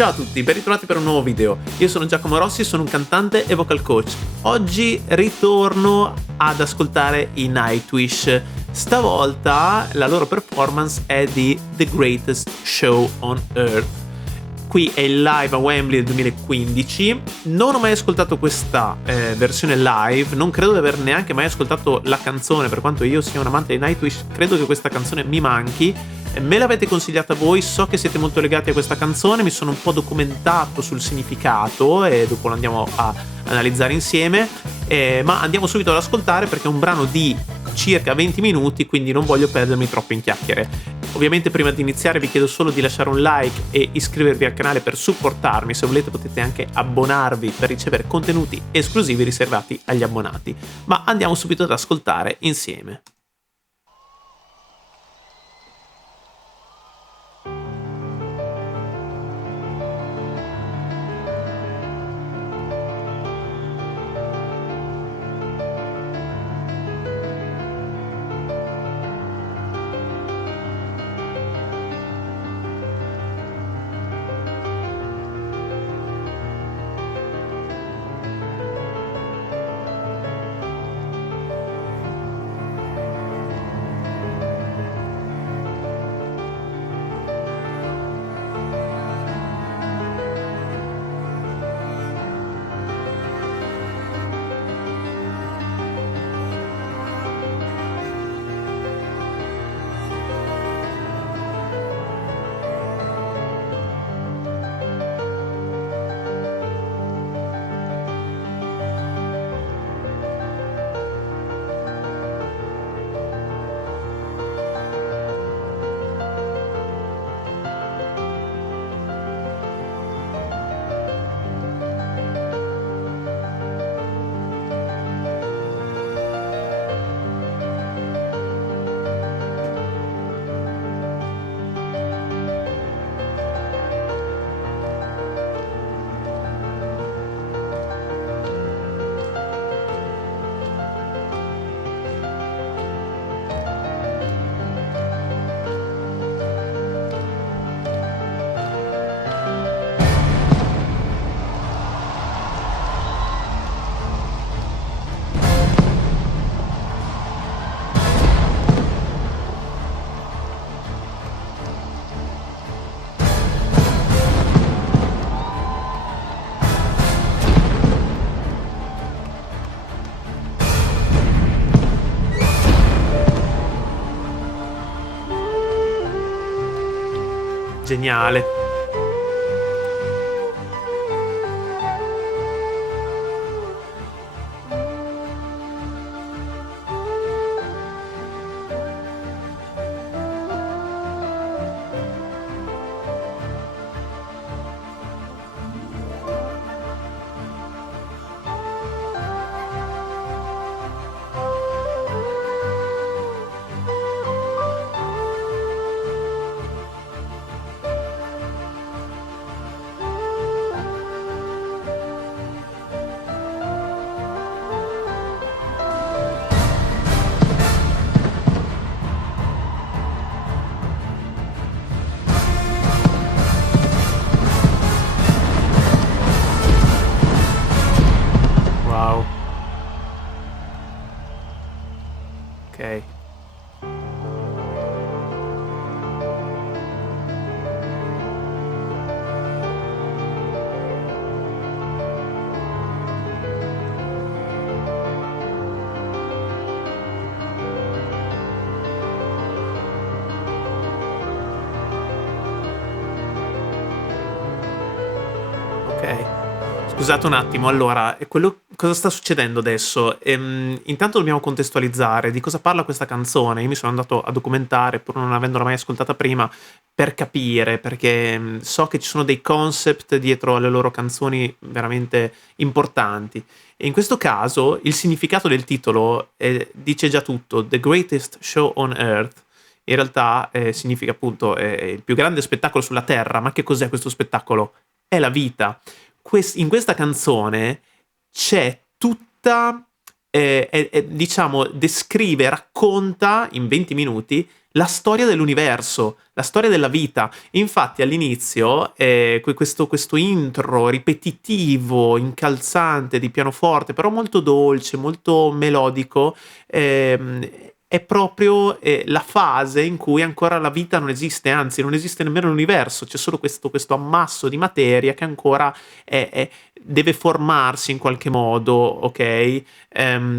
Ciao a tutti, ben ritrovati per un nuovo video. Io sono Giacomo Rossi, sono un cantante e vocal coach. Oggi ritorno ad ascoltare i Nightwish. Stavolta la loro performance è di The Greatest Show on Earth. Qui è il live a Wembley del 2015. Non ho mai ascoltato questa versione live, non credo di aver neanche mai ascoltato la canzone, per quanto io sia un amante di Nightwish, credo che questa canzone mi manchi. Me l'avete consigliata voi, so che siete molto legati a questa canzone, mi sono un po' documentato sul significato e dopo lo andiamo a analizzare insieme, ma andiamo subito ad ascoltare perché è un brano di circa 20 minuti, quindi non voglio perdermi troppo in chiacchiere. Ovviamente prima di iniziare vi chiedo solo di lasciare un like e iscrivervi al canale per supportarmi. Se volete potete anche abbonarvi per ricevere contenuti esclusivi riservati agli abbonati. Ma andiamo subito ad ascoltare insieme. Geniale. Wow. Ok. Ok. Scusate un attimo, allora, cosa sta succedendo adesso? Intanto dobbiamo contestualizzare di cosa parla questa canzone. Io mi sono andato a documentare, pur non avendola mai ascoltata prima, per capire, perché so che ci sono dei concept dietro alle loro canzoni veramente importanti. E in questo caso il significato del titolo dice già tutto, The Greatest Show on Earth. In realtà significa appunto il più grande spettacolo sulla Terra. Ma che cos'è questo spettacolo? È la vita. In questa canzone c'è tutta, diciamo, descrive, racconta in 20 minuti la storia dell'universo, la storia della vita. Infatti all'inizio questo intro ripetitivo, incalzante di pianoforte, però molto dolce, molto melodico, è proprio la fase in cui ancora la vita non esiste, anzi non esiste nemmeno l'universo, c'è solo questo ammasso di materia che ancora deve formarsi in qualche modo, ok?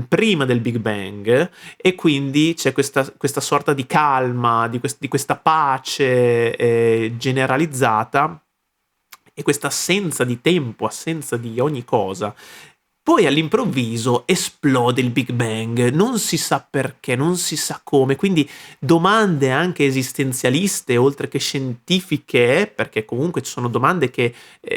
Prima del Big Bang, e quindi c'è questa sorta di calma, di questa pace generalizzata, e questa assenza di tempo, assenza di ogni cosa. Poi all'improvviso esplode il Big Bang, non si sa perché, non si sa come, quindi domande anche esistenzialiste oltre che scientifiche, perché comunque ci sono domande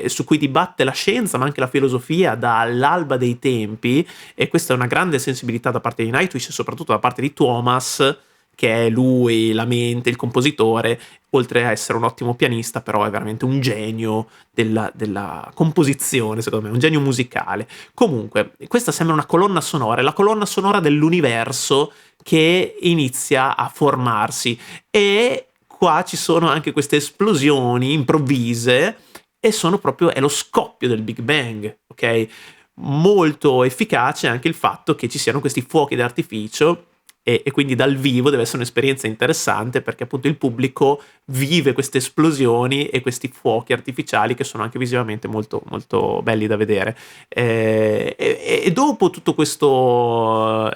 su cui dibatte la scienza, ma anche la filosofia dall'alba dei tempi, e questa è una grande sensibilità da parte di Nightwish e soprattutto da parte di Thomas, che è lui la mente, il compositore, oltre a essere un ottimo pianista, però è veramente un genio della composizione, secondo me, un genio musicale. Comunque, questa sembra una colonna sonora, è la colonna sonora dell'universo che inizia a formarsi, e qua ci sono anche queste esplosioni improvvise, e è lo scoppio del Big Bang, ok? Molto efficace anche il fatto che ci siano questi fuochi d'artificio, e quindi dal vivo deve essere un'esperienza interessante, perché appunto il pubblico vive queste esplosioni e questi fuochi artificiali che sono anche visivamente molto, molto belli da vedere. E dopo tutto questo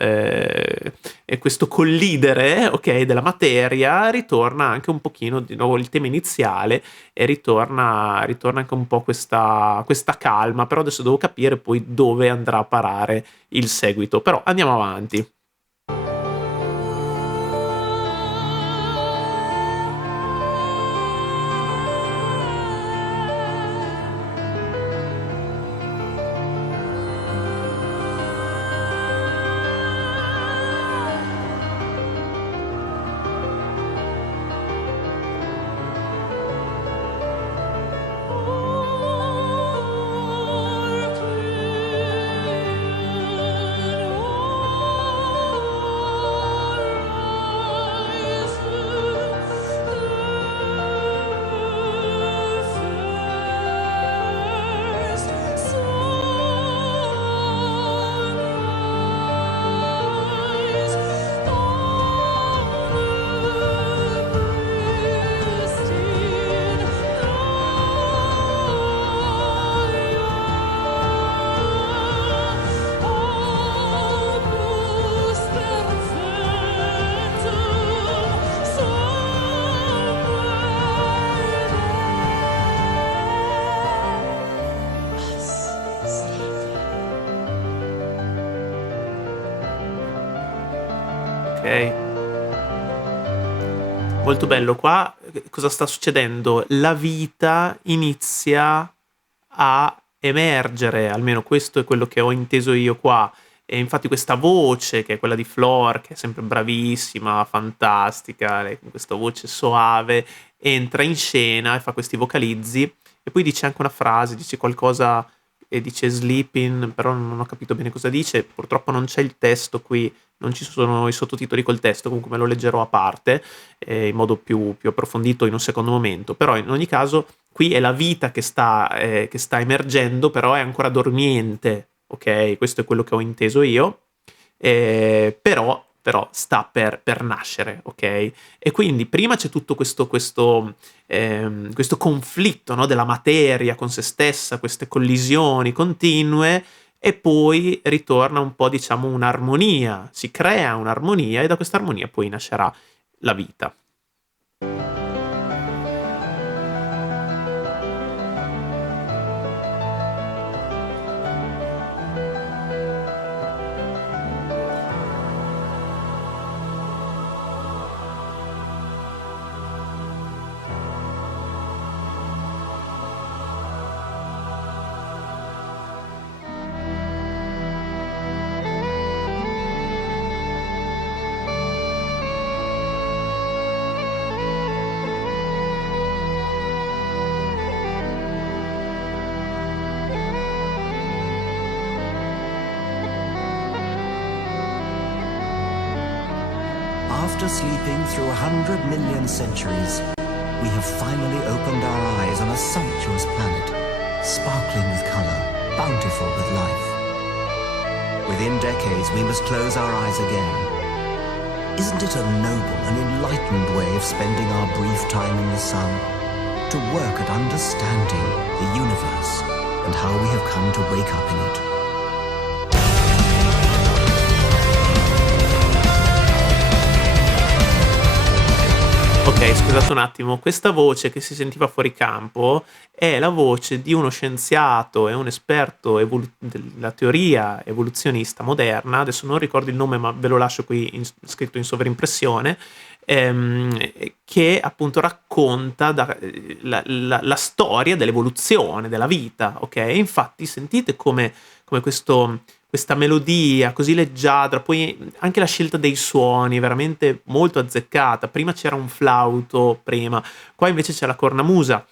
collidere, ok, della materia, ritorna anche un pochino di nuovo il tema iniziale, e ritorna anche un po' questa calma, però adesso devo capire poi dove andrà a parare il seguito. Però andiamo avanti. Ok, molto bello. Qua cosa sta succedendo? La vita inizia a emergere, almeno questo è quello che ho inteso io qua. E infatti questa voce, che è quella di Flor, che è sempre bravissima, fantastica, lei con questa voce soave, entra in scena e fa questi vocalizzi, e poi dice anche una frase, dice qualcosa, e dice sleeping, però non ho capito bene cosa dice, purtroppo non c'è il testo qui, non ci sono i sottotitoli col testo, comunque me lo leggerò a parte, in modo più approfondito in un secondo momento. Però in ogni caso qui è la vita che sta emergendo, però è ancora dormiente, ok? Questo è quello che ho inteso io, però sta per nascere, ok? E quindi prima c'è tutto questo conflitto, no, della materia con se stessa, queste collisioni continue, e poi ritorna un po', diciamo, un'armonia, si crea un'armonia, e da questa armonia poi nascerà la vita. After sleeping through 100 million centuries, we have finally opened our eyes on a sumptuous planet, sparkling with color, bountiful with life. Within decades, we must close our eyes again. Isn't it a noble and enlightened way of spending our brief time in the sun? To work at understanding the universe and how we have come to wake up in it. Ok, scusate un attimo, questa voce che si sentiva fuori campo è la voce di uno scienziato e un esperto della teoria evoluzionista moderna, adesso non ricordo il nome ma ve lo lascio qui scritto in sovrimpressione, che appunto racconta la storia dell'evoluzione della vita, ok? Infatti sentite come questa melodia così leggiadra, poi anche la scelta dei suoni è veramente molto azzeccata. Prima c'era un flauto, qua invece c'è la cornamusa,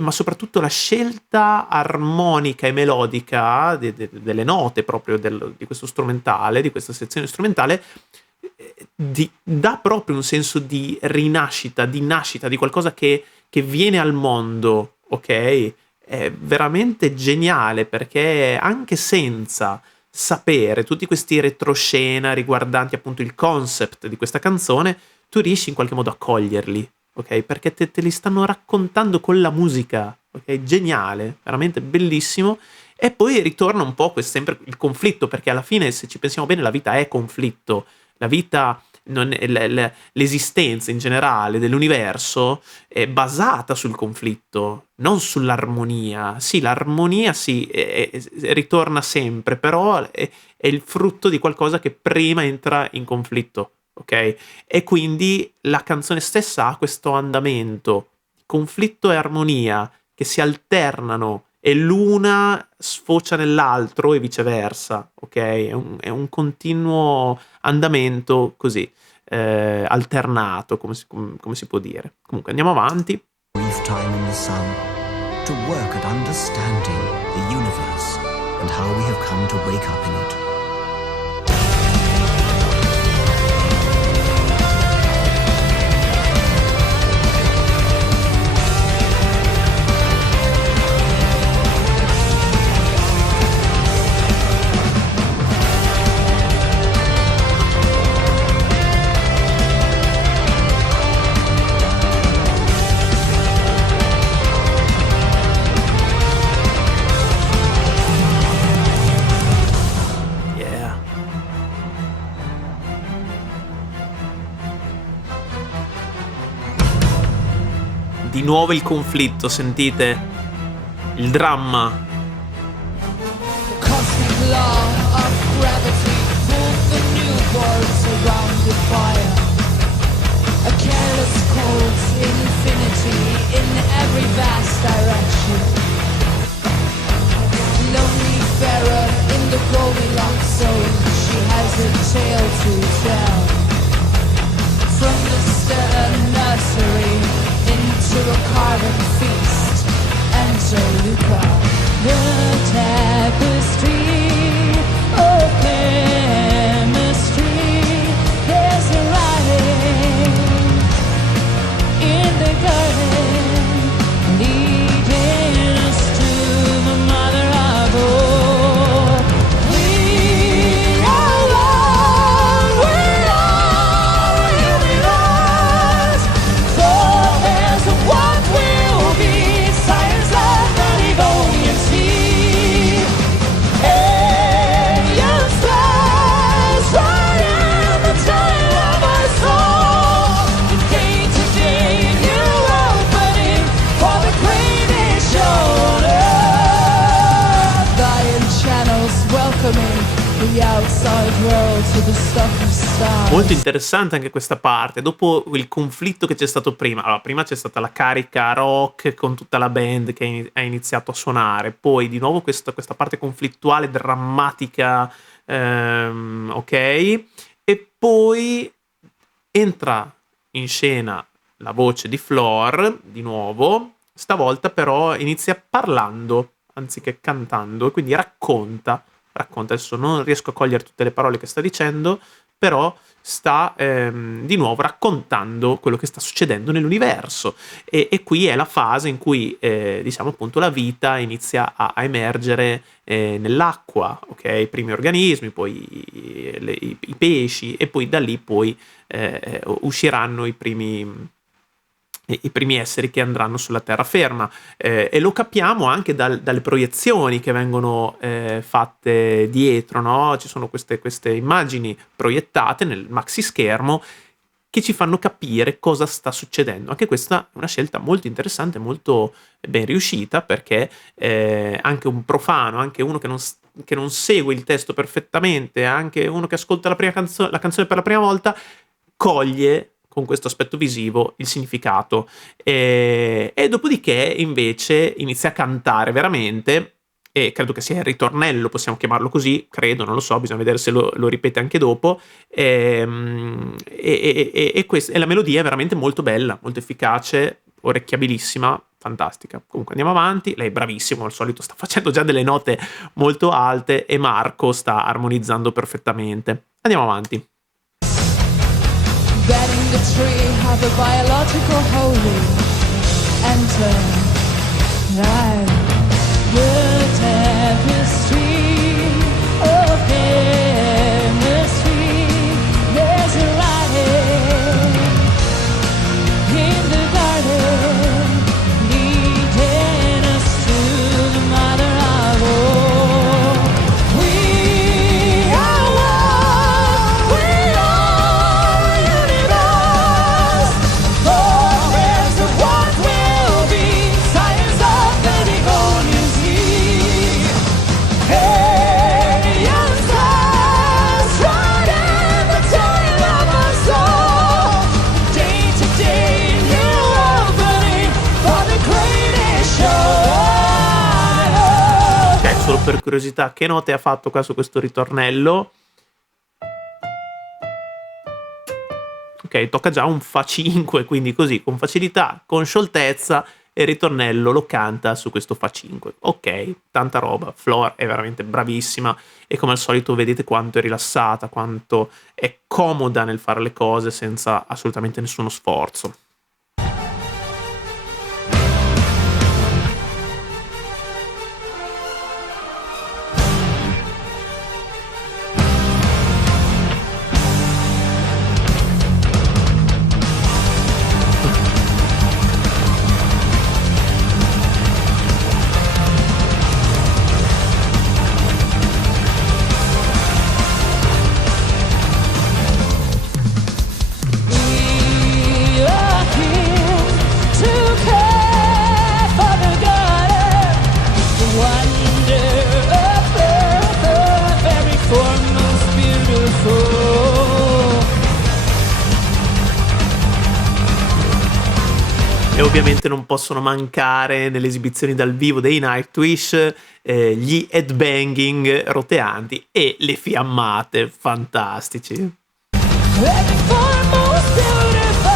ma soprattutto la scelta armonica e melodica delle note proprio di questo strumentale, di questa sezione strumentale, dà proprio un senso di rinascita, di nascita, di qualcosa che viene al mondo, ok? È veramente geniale perché anche senza sapere tutti questi retroscena riguardanti appunto il concept di questa canzone, tu riesci in qualche modo a coglierli, ok? Perché te li stanno raccontando con la musica, ok? Geniale, veramente bellissimo. E poi ritorna un po' sempre il conflitto, perché alla fine, se ci pensiamo bene, la vita è conflitto. La vita, l'esistenza in generale dell'universo è basata sul conflitto, non sull'armonia. Sì, l'armonia sì, ritorna sempre, però è il frutto di qualcosa che prima entra in conflitto, ok? E quindi la canzone stessa ha questo andamento, conflitto e armonia, che si alternano e l'una sfocia nell'altro e viceversa, ok? È un continuo andamento così, alternato, come si può dire. Comunque andiamo avanti. Brief time in the sun to work at understanding the universe and how we have come to wake up in it. Yeah. Di nuovo il conflitto, sentite? Il dramma. Cosmic law of gravity pulled the newborns around the fire. A careless cold infinity in every vast direction. Lonely Pharaoh in the Goldilocks zone, she has a tale to tell. From the stellar nursery into a carven feast, enter Luca, the tapestry of chemistry. There's a light in the garden, leading us to the mother of all. We are one, we are universe. For there's what will be, science, love, and Evonian sea. Alien skies, right in the time of our soul. Day to day, new opening for the greatest show on earth. Iron channels welcoming the outside world to the stuff of stars. Molto interessante anche questa parte, dopo il conflitto che c'è stato prima. Allora, prima c'è stata la carica rock con tutta la band che ha iniziato a suonare, poi di nuovo questa parte conflittuale, drammatica, ok? E poi entra in scena la voce di Flor, di nuovo, stavolta però inizia parlando anziché cantando, e quindi racconta, adesso non riesco a cogliere tutte le parole che sta dicendo, però sta di nuovo raccontando quello che sta succedendo nell'universo, e qui è la fase in cui diciamo appunto la vita inizia a emergere nell'acqua, ok? I primi organismi, poi i pesci, e poi da lì poi usciranno i primi esseri che andranno sulla terraferma, e lo capiamo anche dalle proiezioni che vengono fatte dietro, no? Ci sono queste immagini proiettate nel maxi schermo che ci fanno capire cosa sta succedendo. Anche questa è una scelta molto interessante, molto ben riuscita, perché anche un profano, anche uno che non segue il testo perfettamente, anche uno che ascolta la canzone per la prima volta, coglie con questo aspetto visivo il significato, e dopodiché invece inizia a cantare veramente, e credo che sia il ritornello, possiamo chiamarlo così, credo, non lo so, bisogna vedere se lo ripete anche dopo, e la melodia è veramente molto bella, molto efficace, orecchiabilissima, fantastica. Comunque andiamo avanti, lei è bravissimo, al solito sta facendo già delle note molto alte, e Marco sta armonizzando perfettamente. Andiamo avanti. Bearing the tree of a biological holy enter live the tapestry of chemistry. There's a writing in the garden leading us to the mother of all. We are one, we are universe. Progress of what will be, science of the Devonian sea. Alien stars riding the tail of our soul. Day to day, new opening for the greatest show. Solo per curiosità, che note ha fatto qua su questo ritornello? Ok, tocca già un Fa 5, quindi così, con facilità, con scioltezza, e il ritornello lo canta su questo Fa 5. Ok, tanta roba. Flor è veramente bravissima, e come al solito vedete quanto è rilassata, quanto è comoda nel fare le cose senza assolutamente nessuno sforzo. We are here to care for the garden, the wonder of earth, every form most beautiful. E ovviamente non possono mancare nelle esibizioni dal vivo dei Nightwish gli headbanging roteanti e le fiammate, fantastici. Every form most beautiful.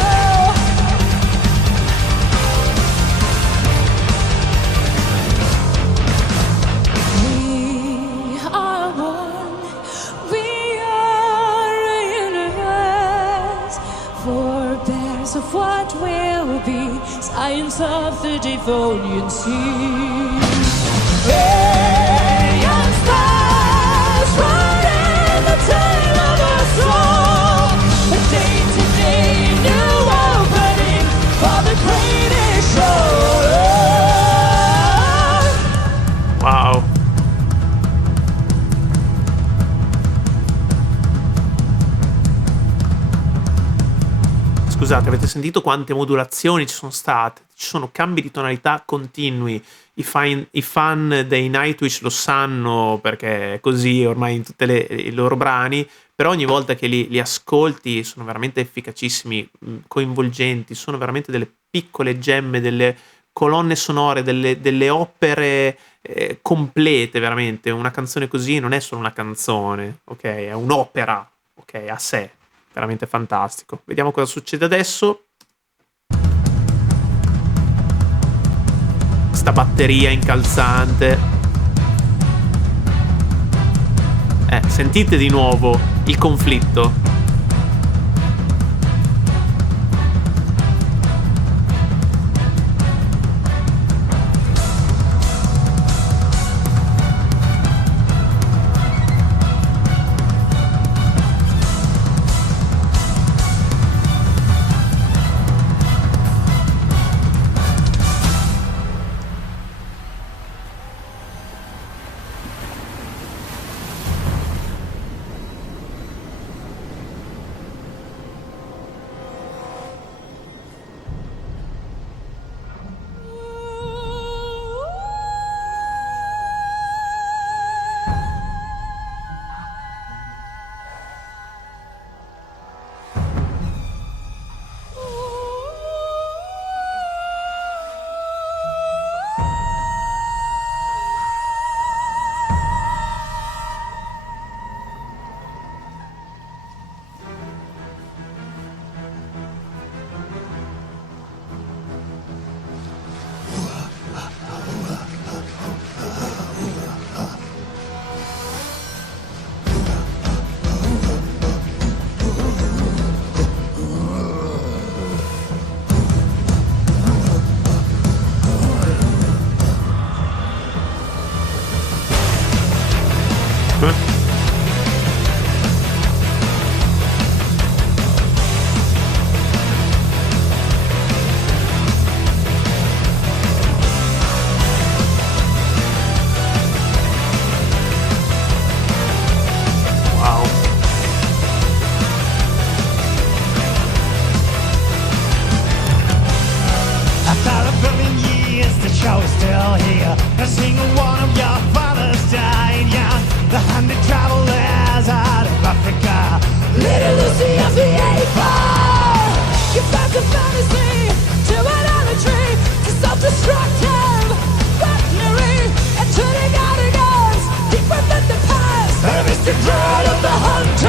We are one, we are a universe, forebears of what will be, science of the Devonian sea. Alien stars riding the tail of our soul. A day-to-day new opening for the greatest show. Wow. Scusate, avete sentito quante modulazioni ci sono state? Ci sono cambi di tonalità continui. I fan dei Nightwish lo sanno, perché è così ormai in tutti i loro brani, però ogni volta che li ascolti sono veramente efficacissimi, coinvolgenti, sono veramente delle piccole gemme, delle colonne sonore, delle opere complete, veramente. Una canzone così non è solo una canzone, ok? È un'opera, ok? A sé. Veramente fantastico. Vediamo cosa succede adesso. Sta batteria incalzante. Sentite di nuovo il conflitto. Wow. After a billion years, the show is still here. A single one of your fathers died young. The 100 travelers out of Africa. Little Lucy of the 84. You found a fantasy to idolatry, to self-destructive weaponry, and turning out the guns deeper than the past. The mystic dread of the hunted.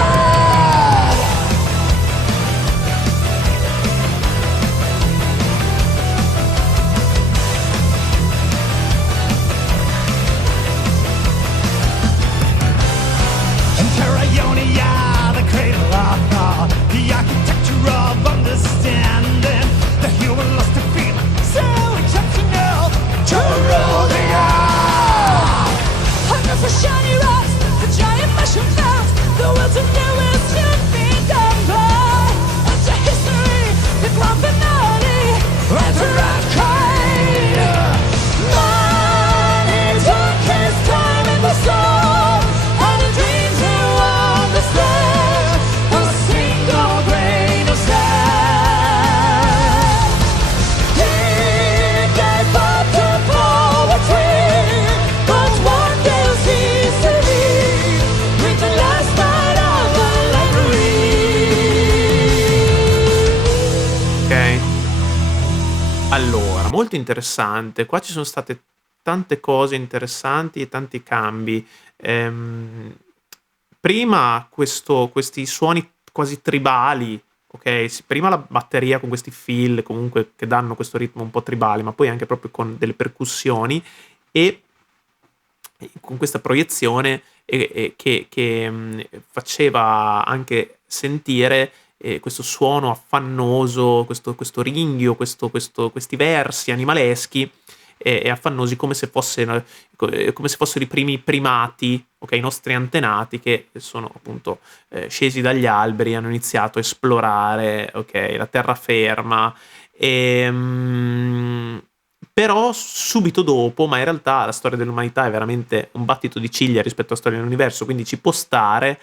Terra Ionia, the cradle of thought, the architecture of understanding, the human lust to feel so exceptional, to rule the earth. Hunger for shiny rocks, the giant mushroom clouds, the will to know is soon be done by. Into history, the grand finale, resurrection. Man, he took his time in the storm, and in dreams he understand a single grain of sand. He gave up to poetry, but one day ceased to be with the last night of the library. Ok. Allora, molto interessante. Qua ci sono state tante cose interessanti e tanti cambi. Prima questi suoni quasi tribali, ok? Prima la batteria con questi fill comunque che danno questo ritmo un po' tribale, ma poi anche proprio con delle percussioni e con questa proiezione che faceva anche sentire questo suono affannoso, questo ringhio, questi versi animaleschi e affannosi come se fossero i primi primati, ok, i nostri antenati che sono appunto scesi dagli alberi, hanno iniziato a esplorare, ok, la terraferma. Però subito dopo, ma in realtà la storia dell'umanità è veramente un battito di ciglia rispetto alla storia dell'universo, quindi ci può stare.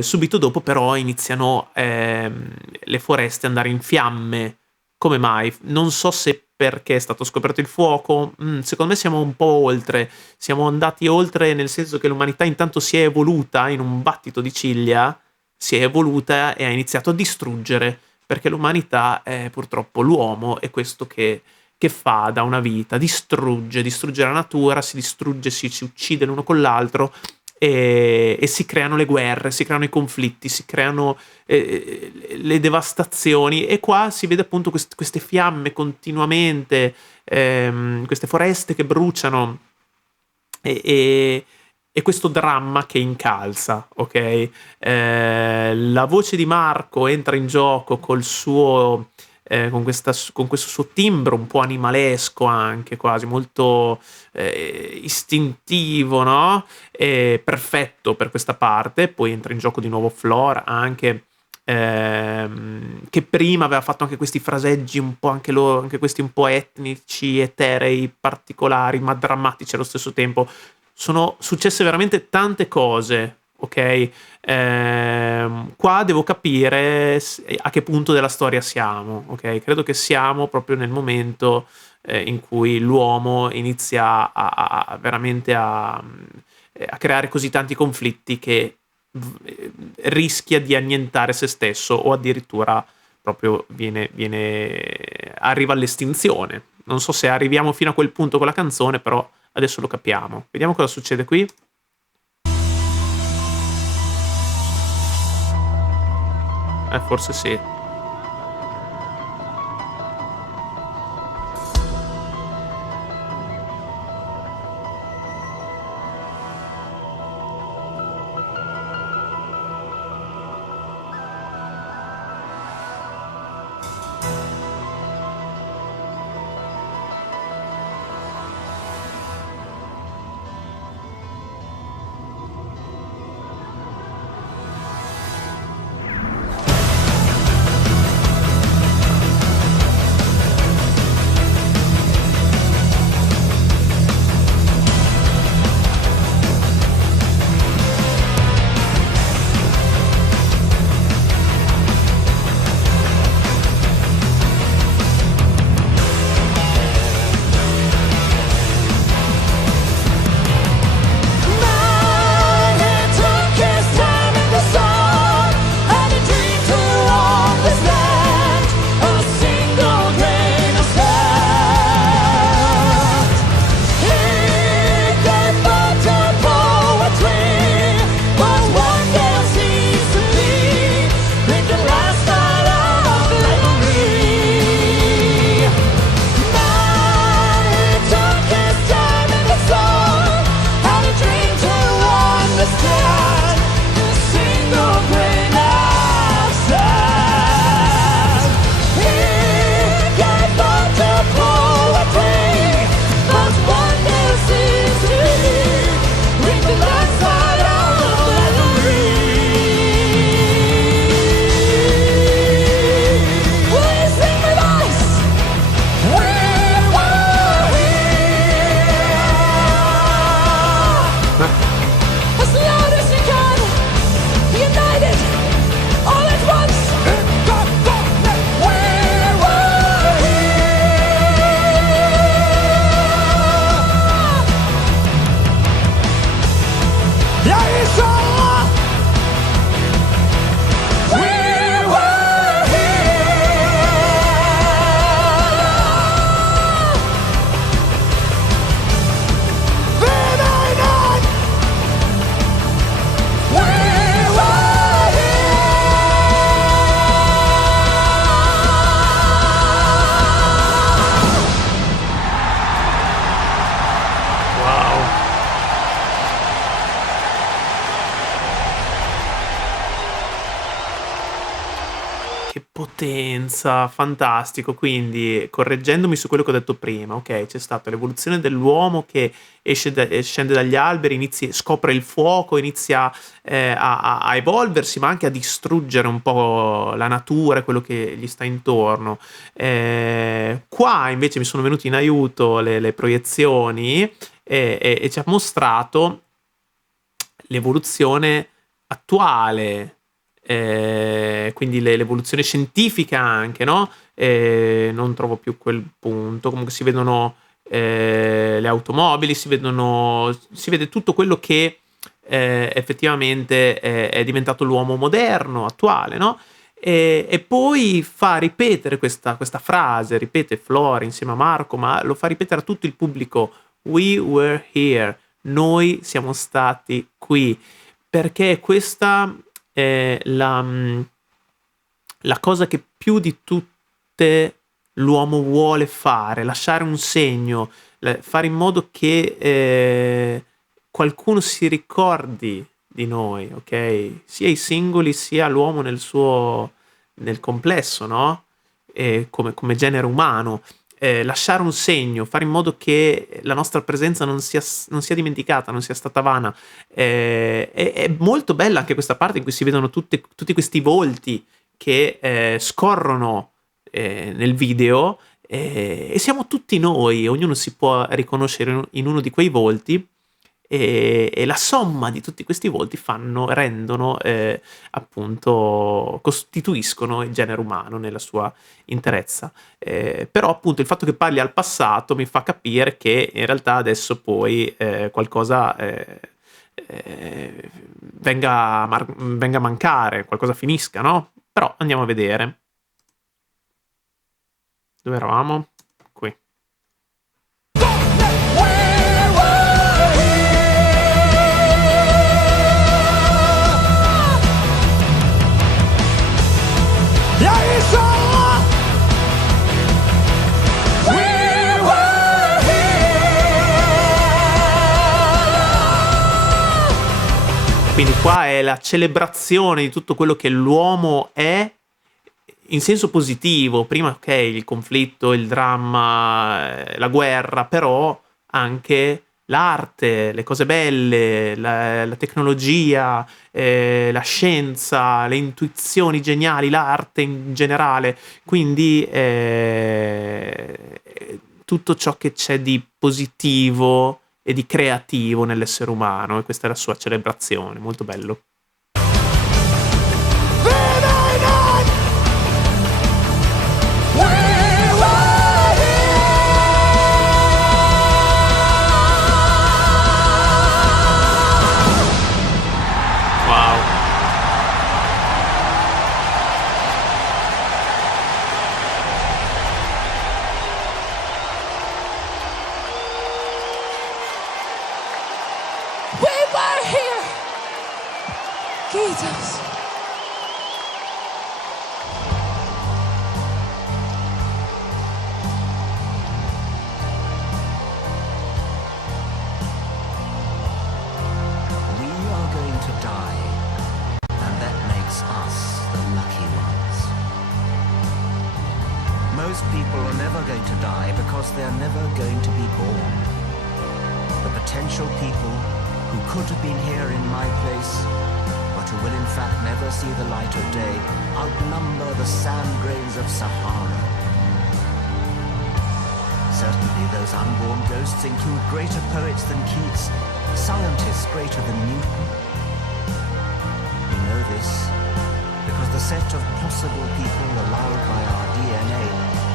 Subito dopo però iniziano le foreste ad andare in fiamme. Come mai? Non so se perché è stato scoperto il fuoco. Secondo me siamo un po' oltre. Siamo andati oltre nel senso che l'umanità intanto si è evoluta in un battito di ciglia, si è evoluta e ha iniziato a distruggere, perché l'umanità è purtroppo l'uomo, è questo che fa da una vita, distrugge la natura, si distrugge, si uccide l'uno con l'altro e si creano le guerre, si creano i conflitti, si creano le devastazioni e qua si vede appunto queste fiamme continuamente, queste foreste che bruciano e e questo dramma che incalza, ok? La voce di Marco entra in gioco col suo, con questo suo timbro un po' animalesco anche, quasi molto istintivo, no? Perfetto per questa parte. Poi entra in gioco di nuovo Flor anche, che prima aveva fatto anche questi fraseggi un po' anche loro, anche questi un po' etnici, eterei, particolari, ma drammatici allo stesso tempo. Sono successe veramente tante cose, ok? Qua devo capire a che punto della storia siamo, ok? Credo che siamo proprio nel momento in cui l'uomo inizia veramente a creare così tanti conflitti che rischia di annientare se stesso, o addirittura proprio arriva all'estinzione. Non so se arriviamo fino a quel punto con la canzone, però adesso lo capiamo. Vediamo cosa succede qui. Forse sì. Potenza, fantastico. Quindi, correggendomi su quello che ho detto prima, ok, c'è stata l'evoluzione dell'uomo che scende dagli alberi, scopre il fuoco, inizia a evolversi, ma anche a distruggere un po' la natura e quello che gli sta intorno. Qua invece mi sono venuti in aiuto le proiezioni, e ci ha mostrato l'evoluzione attuale, quindi l'evoluzione scientifica anche, no? Non trovo più quel punto. Comunque si vedono le automobili, si vede tutto quello che effettivamente è diventato l'uomo moderno, attuale, no? E poi fa ripetere questa frase, ripete Flora insieme a Marco, ma lo fa ripetere a tutto il pubblico: We were here, noi siamo stati qui, perché questa è la cosa che più di tutte l'uomo vuole fare, lasciare un segno, fare in modo che qualcuno si ricordi di noi, ok? Sia i singoli sia l'uomo nel complesso, no? Come genere umano. Lasciare un segno, fare in modo che la nostra presenza non sia dimenticata, non sia stata vana. È molto bella anche questa parte in cui si vedono tutti questi volti che scorrono nel video, e siamo tutti noi, ognuno si può riconoscere in uno di quei volti, e la somma di tutti questi volti rendono, appunto, costituiscono il genere umano nella sua interezza. Però appunto il fatto che parli al passato mi fa capire che in realtà adesso poi qualcosa venga a mancare, qualcosa finisca, no? Però andiamo a vedere. Dove eravamo? Qui. Quindi qua è la celebrazione di tutto quello che l'uomo è in senso positivo. Prima, ok, il conflitto, il dramma, la guerra, però anche l'arte, le cose belle, la tecnologia, la scienza, le intuizioni geniali, l'arte in generale. Quindi tutto ciò che c'è di positivo e di creativo nell'essere umano, e questa è la sua celebrazione, molto bello. Jesus. We are going to die, and that makes us the lucky ones. Most people are never going to die because they're never going to be born. The potential people who could have been here in my place, but who will in fact never see the light of day, outnumber the sand grains of Sahara. Certainly those unborn ghosts include greater poets than Keats, scientists greater than Newton. We know this because the set of possible people allowed by our DNA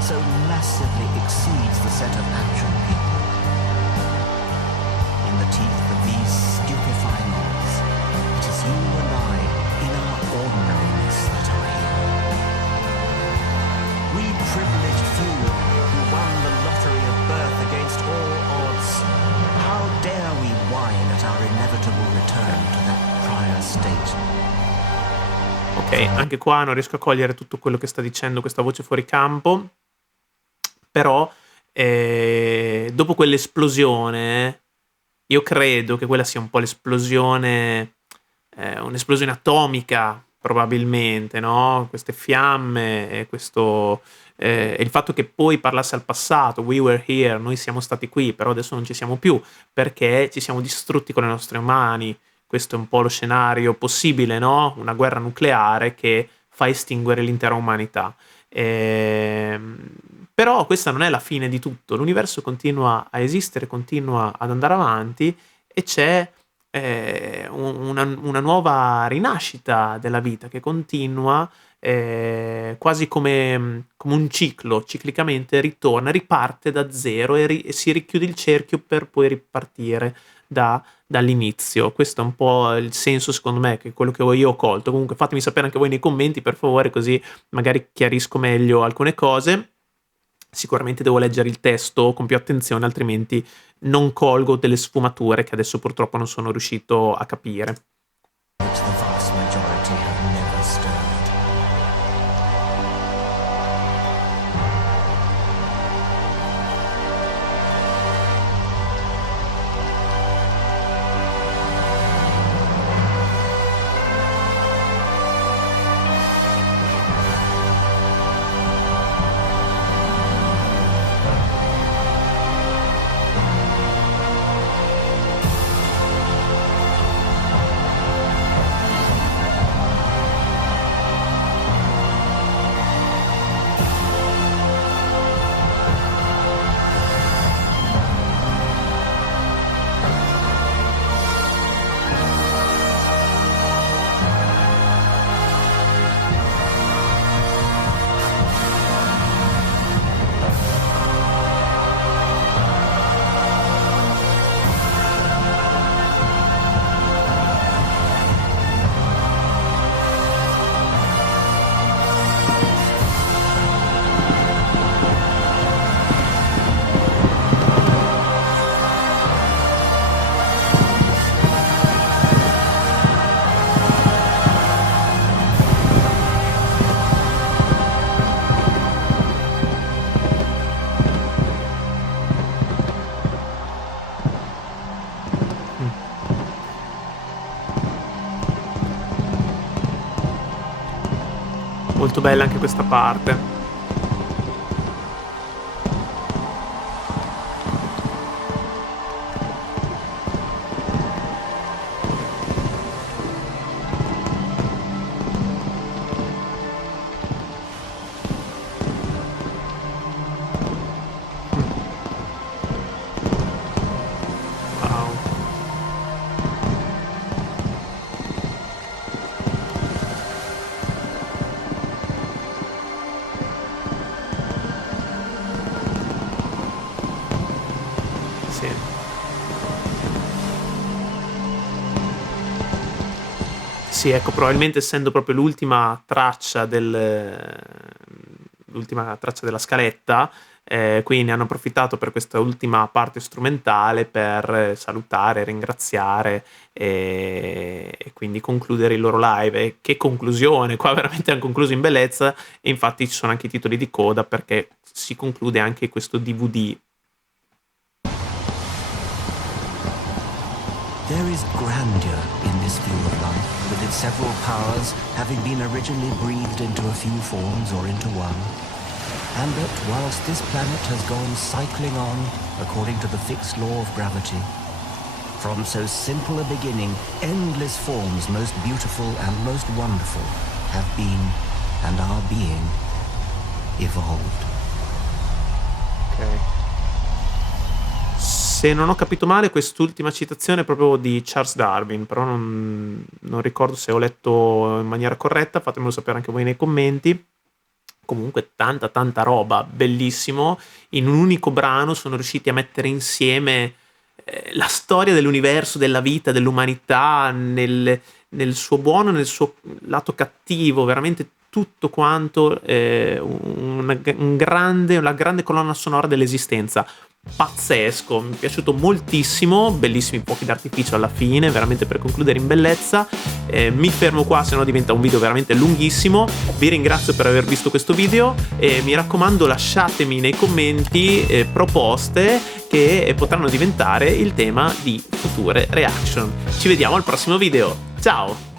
so massively exceeds the set of actual people. In the teeth of these stupefying odds, it is you and I, in our ordinariness, that are here. We privileged few who won the lottery of birth against all odds. How dare we whine at our inevitable return to that prior state? Ok, anche qua non riesco a cogliere tutto quello che sta dicendo questa voce fuori campo, però dopo quell'esplosione, io credo che quella sia un po' l'esplosione, un'esplosione atomica probabilmente, no? Queste fiamme e il fatto che poi parlasse al passato, we were here, noi siamo stati qui, però adesso non ci siamo più perché ci siamo distrutti con le nostre mani. Questo è un po' lo scenario possibile, no? Una guerra nucleare che fa estinguere l'intera umanità. Però questa non è la fine di tutto. L'universo continua a esistere, continua ad andare avanti, e c'è una nuova rinascita della vita che continua quasi come un ciclo. Ciclicamente ritorna, riparte da zero e si richiude il cerchio per poi ripartire dall'inizio. Questo è un po' il senso, secondo me, che è quello che io ho colto. Comunque fatemi sapere anche voi nei commenti, per favore, così magari chiarisco meglio alcune cose. Sicuramente devo leggere il testo con più attenzione, altrimenti non colgo delle sfumature che adesso purtroppo non sono riuscito a capire. The vast majority have never stirred. Molto bella anche questa parte. Wow. Sì. Sì, ecco, probabilmente essendo proprio l'ultima traccia della scaletta, quindi hanno approfittato per questa ultima parte strumentale per salutare, ringraziare e quindi concludere il loro live. E che conclusione! Qua veramente hanno concluso in bellezza e infatti ci sono anche i titoli di coda perché si conclude anche questo DVD. There is grandeur in this view of life, with its several powers having been originally breathed into a few forms or into one. And that whilst this planet has gone cycling on according to the fixed law of gravity, from so simple a beginning, endless forms most beautiful and most wonderful have been and are being evolved. Ok. Se non ho capito male, quest'ultima citazione è proprio di Charles Darwin, però non ricordo se ho letto in maniera corretta, fatemelo sapere anche voi nei commenti. Comunque tanta roba, bellissimo. In un unico brano sono riusciti a mettere insieme la storia dell'universo, della vita, dell'umanità, nel suo buono, nel suo lato cattivo, veramente tutto quanto, una grande colonna sonora dell'esistenza. Pazzesco, mi è piaciuto moltissimo, bellissimi fuochi d'artificio alla fine, veramente per concludere in bellezza. Mi fermo qua, se no diventa un video veramente lunghissimo. Vi ringrazio per aver visto questo video e mi raccomando lasciatemi nei commenti proposte che potranno diventare il tema di future reaction. Ci vediamo al prossimo video, ciao!